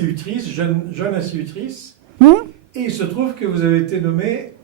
institutrice, jeune institutrice, et il se trouve que vous avez été nommée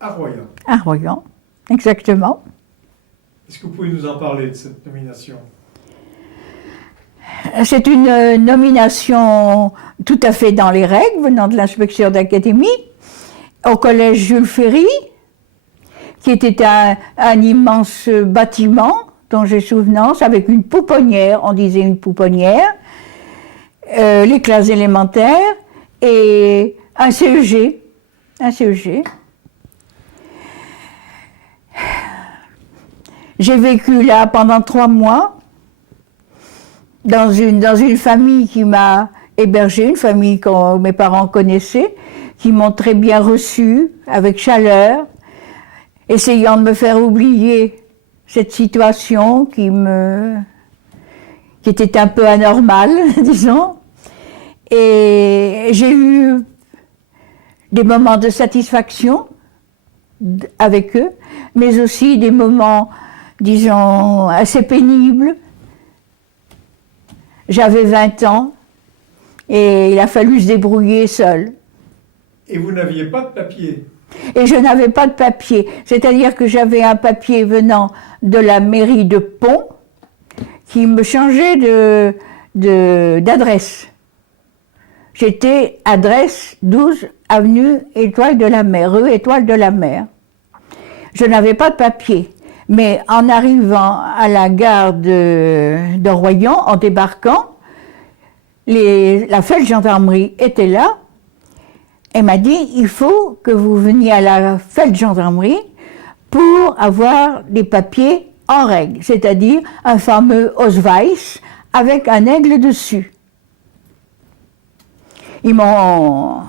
à Royan. À Royan, exactement. Est-ce que vous pouvez nous en parler de cette nomination? C'est une nomination tout à fait dans les règles, venant de l'inspecteur d'académie, au collège Jules Ferry, qui était un immense bâtiment, dont j'ai souvenance, avec une pouponnière, on disait une pouponnière, les classes élémentaires, et un CEG. Un CEG. J'ai vécu là pendant 3 mois, dans une famille qui m'a hébergée, une famille que mes parents connaissaient, qui m'ont très bien reçue, avec chaleur, essayant de me faire oublier cette situation qui était un peu anormale, disons. Et j'ai eu des moments de satisfaction avec eux, mais aussi des moments, disons, assez pénibles. J'avais 20 ans et il a fallu se débrouiller seul. Et vous n'aviez pas de papier? Et je n'avais pas de papier, c'est-à-dire que j'avais un papier venant de la mairie de Pont qui me changeait d'adresse. J'étais adresse 12 avenue Étoile de la Mer, rue Étoile de la Mer. Je n'avais pas de papier, mais en arrivant à la gare de Royan, en débarquant, la feldgendarmerie était là. Elle m'a dit, il faut que vous veniez à la feldgendarmerie pour avoir des papiers en règle, c'est-à-dire un fameux Ausweis avec un aigle dessus. Ils m'ont...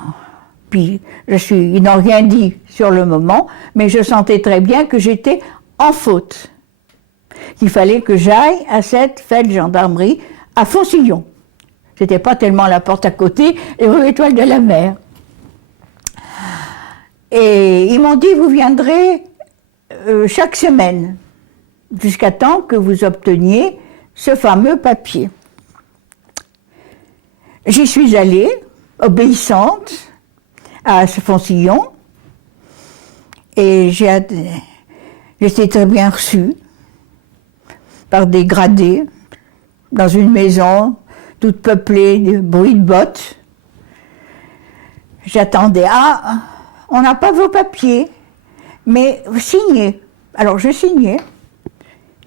Puis, ils n'ont rien dit sur le moment, mais je sentais très bien que j'étais en faute. Qu'il fallait que j'aille à cette feldgendarmerie à Foncillon. C'était pas tellement la porte à côté, rue Étoile de la Mer. Et ils m'ont dit, vous viendrez chaque semaine, jusqu'à temps que vous obteniez ce fameux papier. J'y suis allée, obéissante, à ce Foncillon, et j'étais très bien reçue par des gradés, dans une maison toute peuplée de bruit de bottes. J'attendais, on n'a pas vos papiers, mais signez. Alors je signais,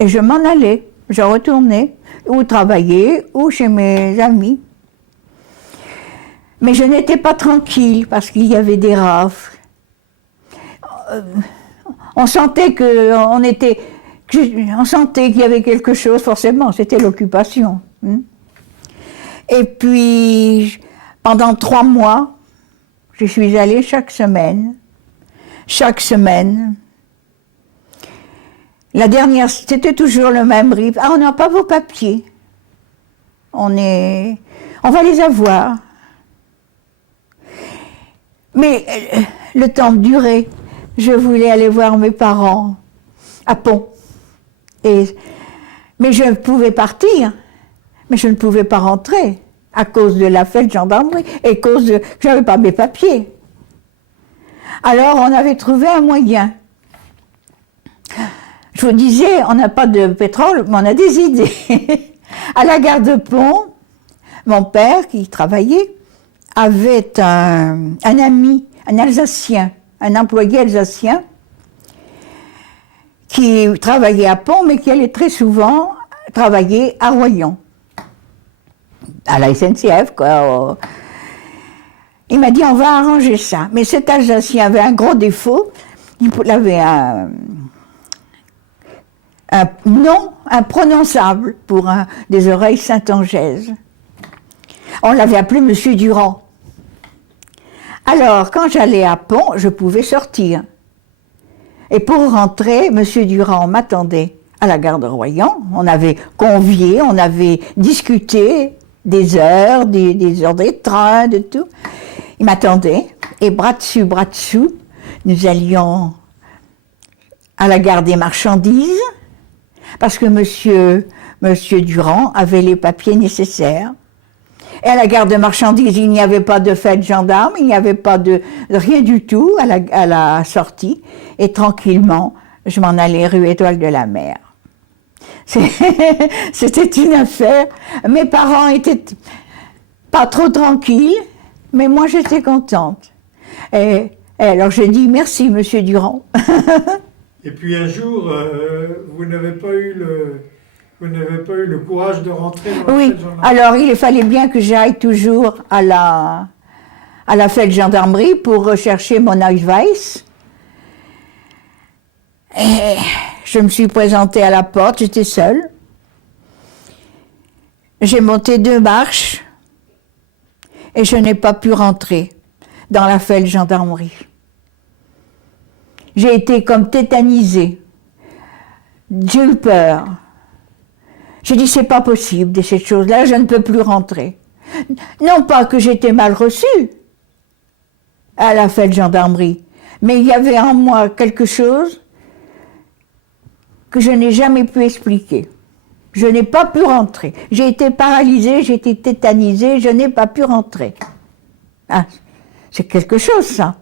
et je m'en allais, je retournais, ou travailler, ou chez mes amis. Mais je n'étais pas tranquille, parce qu'il y avait des rafles. On sentait on sentait qu'il y avait quelque chose, forcément, c'était l'occupation. Et puis, pendant 3 mois, je suis allée chaque semaine. La dernière, c'était toujours le même rythme. On n'a pas vos papiers. On va les avoir. Mais le temps durait. Je voulais aller voir mes parents à Pont. Mais je pouvais partir, mais je ne pouvais pas rentrer à cause de la feldgendarmerie et à cause que je n'avais pas mes papiers. Alors on avait trouvé un moyen. Je vous disais, on n'a pas de pétrole, mais on a des idées. À la gare de Pont, mon père, qui travaillait, avait un ami, un Alsacien, un employé alsacien, qui travaillait à Pont, mais qui allait très souvent travailler à Royan, à la SNCF, quoi. Il m'a dit, on va arranger ça. Mais cet Alsacien avait un gros défaut, il avait un nom imprononçable pour des oreilles saintongeaises. On l'avait appelé Monsieur Durand. Alors, quand j'allais à Pont, je pouvais sortir. Et pour rentrer, Monsieur Durand m'attendait à la gare de Royan. On avait convié, on avait discuté des heures des trains, de tout. Il m'attendait, et bras dessous, nous allions à la gare des marchandises, parce que Monsieur Durand avait les papiers nécessaires. Et à la gare de marchandises, il n'y avait pas de fête gendarme, il n'y avait pas de rien du tout à la sortie. Et tranquillement, je m'en allais rue Étoile de la Mer. C'était une affaire. Mes parents étaient pas trop tranquilles, mais moi j'étais contente. Et alors j'ai dit merci, Monsieur Durand. Et puis un jour, vous n'avez pas eu le courage de rentrer dans la Oui, fête gendarmerie. alors il fallait bien que j'aille toujours à la fête gendarmerie pour rechercher mon Ausweis. Et je me suis présentée à la porte, j'étais seule. J'ai monté 2 marches et je n'ai pas pu rentrer dans la fête gendarmerie. J'ai été comme tétanisée. J'ai eu peur. J'ai dit, c'est pas possible de cette chose-là, je ne peux plus rentrer. Non pas que j'étais mal reçue à la fête gendarmerie, mais il y avait en moi quelque chose que je n'ai jamais pu expliquer. Je n'ai pas pu rentrer. J'ai été paralysée, j'ai été tétanisée, je n'ai pas pu rentrer. Ah, c'est quelque chose, ça.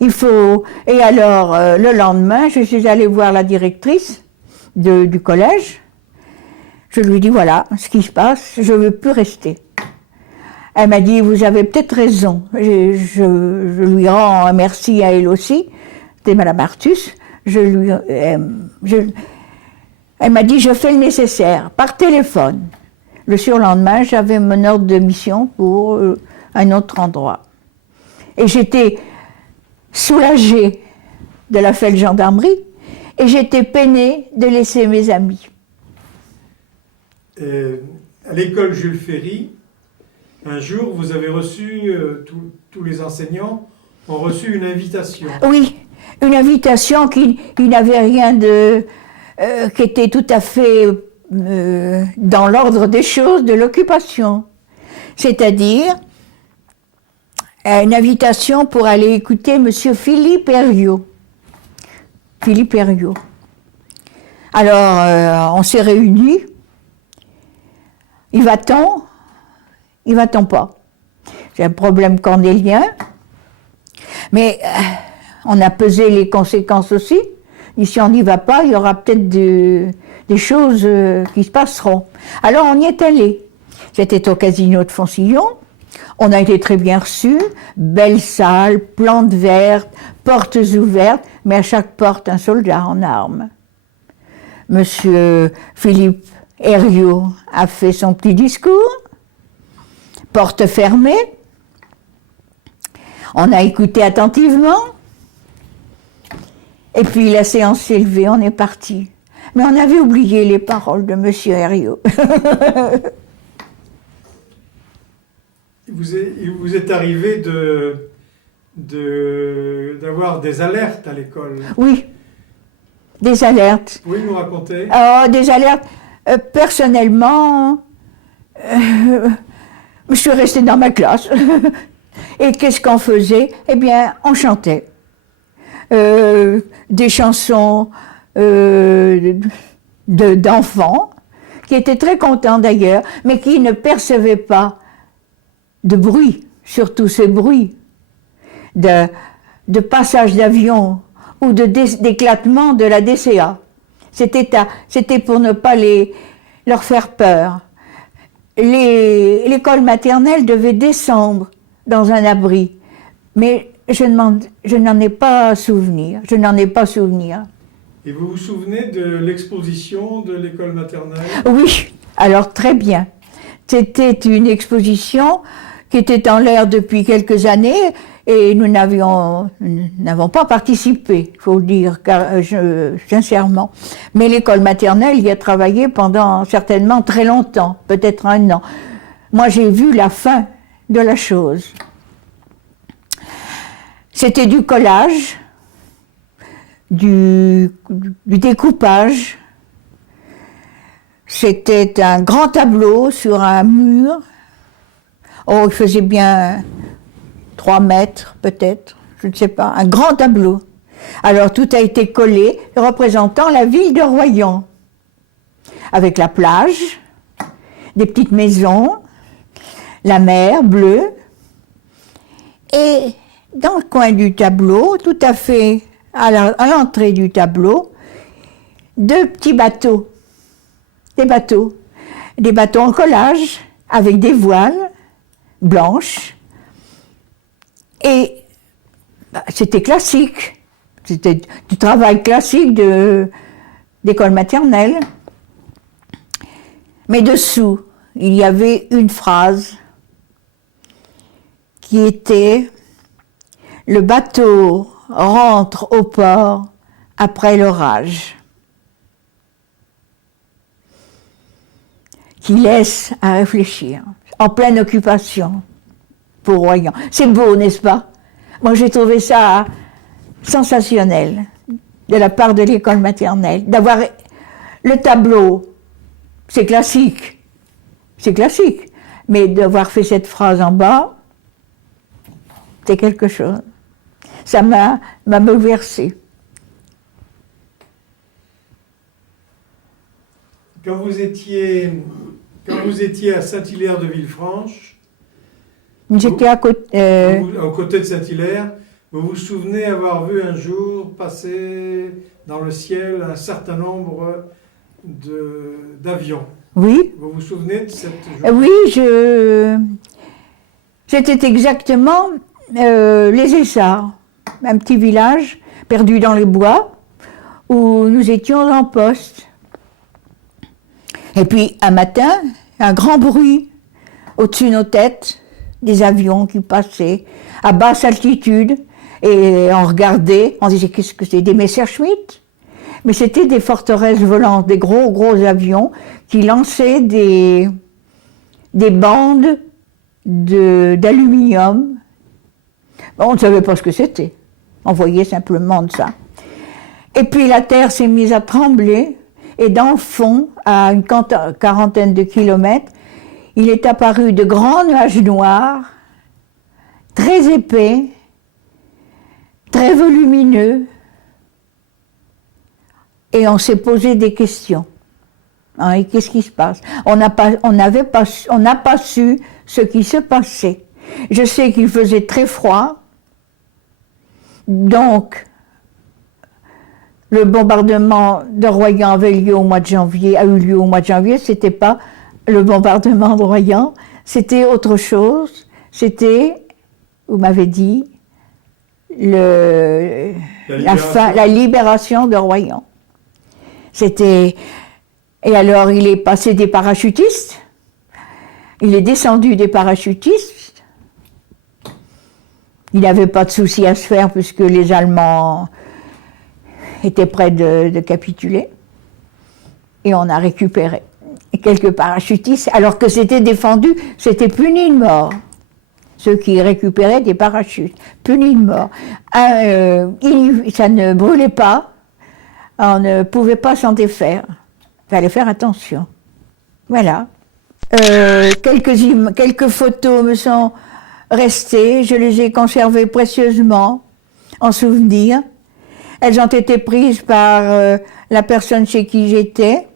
Il faut... Et alors, le lendemain, je suis allée voir la directrice du collège. Je lui dis, voilà ce qui se passe, je ne veux plus rester. Elle m'a dit, vous avez peut-être raison. Je lui rends un merci à elle aussi. C'était Madame Artus. Elle m'a dit, je fais le nécessaire, par téléphone. Le surlendemain, j'avais mon ordre de mission pour un autre endroit. Et j'étais soulagée de la fête gendarmerie et j'étais peinée de laisser mes amis. À l'école Jules Ferry, un jour, vous avez reçu, tous les enseignants ont reçu une invitation. Oui, une invitation qui n'avait rien de... qui était tout à fait dans l'ordre des choses de l'occupation. C'est-à-dire une invitation pour aller écouter Monsieur Philippe Herriot. Philippe Herriot. Alors, on s'est réunis. Y va-t-on? Y va-t-on pas? J'ai un problème cornélien. Mais on a pesé les conséquences aussi. Et si on n'y va pas, il y aura peut-être des choses qui se passeront. Alors on y est allé. C'était au casino de Foncillon. On a été très bien reçus. Belle salle, plantes vertes, portes ouvertes, mais à chaque porte un soldat en armes. Monsieur Philippe Herriot a fait son petit discours. Porte fermée. On a écouté attentivement. Et puis la séance s'est levée, on est parti. Mais on avait oublié les paroles de Monsieur Herriot. Il vous est arrivé d'avoir des alertes à l'école. Oui, des alertes. Vous pouvez nous raconter? Des alertes. Personnellement, je suis restée dans ma classe. Et qu'est-ce qu'on faisait? Eh bien, on chantait. Des chansons d'enfants, qui étaient très contents d'ailleurs, mais qui ne percevaient pas de bruit, surtout ces bruits de passage d'avion ou d'éclatement de la DCA. C'était pour ne pas leur faire peur. L'école maternelle devait descendre dans un abri, mais je n'en ai pas souvenir. Je n'en ai pas souvenir. Et vous vous souvenez de l'exposition de l'école maternelle? Oui, alors très bien. C'était une exposition qui était en l'air depuis quelques années et nous n'avons pas participé, il faut le dire, sincèrement. Mais l'école maternelle y a travaillé pendant certainement très longtemps, peut-être 1 an. Moi, j'ai vu la fin de la chose. C'était du collage, du découpage. C'était un grand tableau sur un mur. Oh, il faisait bien 3 mètres, peut-être, je ne sais pas, un grand tableau. Alors tout a été collé représentant la ville de Royan, avec la plage, des petites maisons, la mer bleue, et dans le coin du tableau, tout à fait à l'entrée du tableau, deux petits bateaux, des bateaux en collage avec des voiles blanches, et c'était classique, c'était du travail classique d'école maternelle. Mais dessous, il y avait une phrase qui était « Le bateau rentre au port après l'orage », qui laisse à réfléchir, en pleine occupation pour Royan. C'est beau, n'est-ce pas? Moi, j'ai trouvé ça sensationnel de la part de l'école maternelle, d'avoir le tableau. C'est classique, mais d'avoir fait cette phrase en bas, c'est quelque chose. Ça m'a bouleversée. Quand vous étiez à Saint-Hilaire de Villefranche, J'étais aux côtés de Saint-Hilaire, vous vous souvenez avoir vu un jour passer dans le ciel un certain nombre d'avions. Oui. Vous vous souvenez de cette journée? Oui, c'était exactement les Essarts, un petit village perdu dans les bois où nous étions en poste. Et puis un matin, un grand bruit au-dessus de nos têtes, des avions qui passaient à basse altitude, et on regardait, on disait qu'est-ce que c'est, des Messerschmitt? Mais c'était des forteresses volantes, des gros avions qui lançaient des bandes d'aluminium. Bon, on ne savait pas ce que c'était, on voyait simplement de ça. Et puis la terre s'est mise à trembler, et dans le fond, à une quarantaine de kilomètres, il est apparu de grands nuages noirs, très épais, très volumineux, et on s'est posé des questions. Hein, et qu'est-ce qui se passe? On n'a pas su ce qui se passait. Je sais qu'il faisait très froid, donc le bombardement de Royan a eu lieu au mois de janvier, c'était pas le bombardement de Royan, c'était autre chose, c'était, vous m'avez dit, la libération de Royan. C'était, et alors il est passé des parachutistes, il est descendu des parachutistes, il n'avait pas de souci à se faire puisque les Allemands étaient prêts de capituler, et on a récupéré quelques parachutistes, alors que c'était défendu, c'était puni de mort. Ceux qui récupéraient des parachutes, punis de mort. Ça ne brûlait pas, on ne pouvait pas s'en défaire. Il fallait faire attention. Voilà. Quelques photos me sont restées, je les ai conservées précieusement, en souvenir. Elles ont été prises par la personne chez qui j'étais.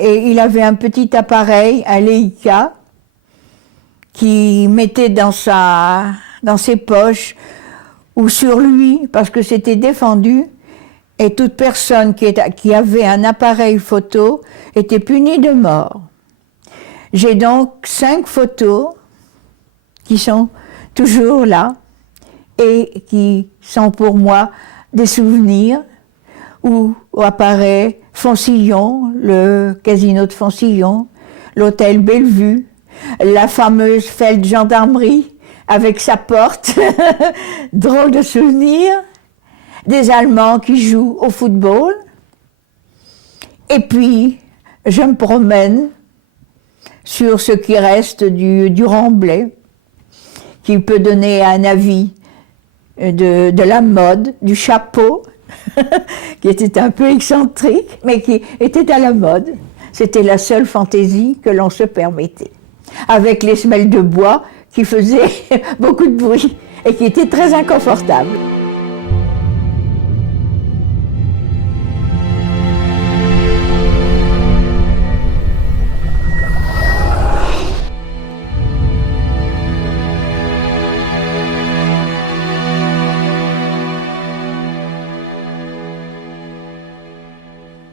Et il avait un petit appareil, un Leica, qui mettait dans ses poches ou sur lui, parce que c'était défendu, et toute personne qui avait un appareil photo était punie de mort. J'ai donc 5 photos qui sont toujours là et qui sont pour moi des souvenirs où apparaît Foncillon, le casino de Foncillon, l'hôtel Bellevue, la fameuse Feldgendarmerie avec sa porte, drôle de souvenir, des Allemands qui jouent au football. Et puis, je me promène sur ce qui reste du Remblai, qui peut donner un avis de la mode, du chapeau, qui était un peu excentrique, mais qui était à la mode. C'était la seule fantaisie que l'on se permettait. Avec les semelles de bois qui faisaient beaucoup de bruit et qui étaient très inconfortables.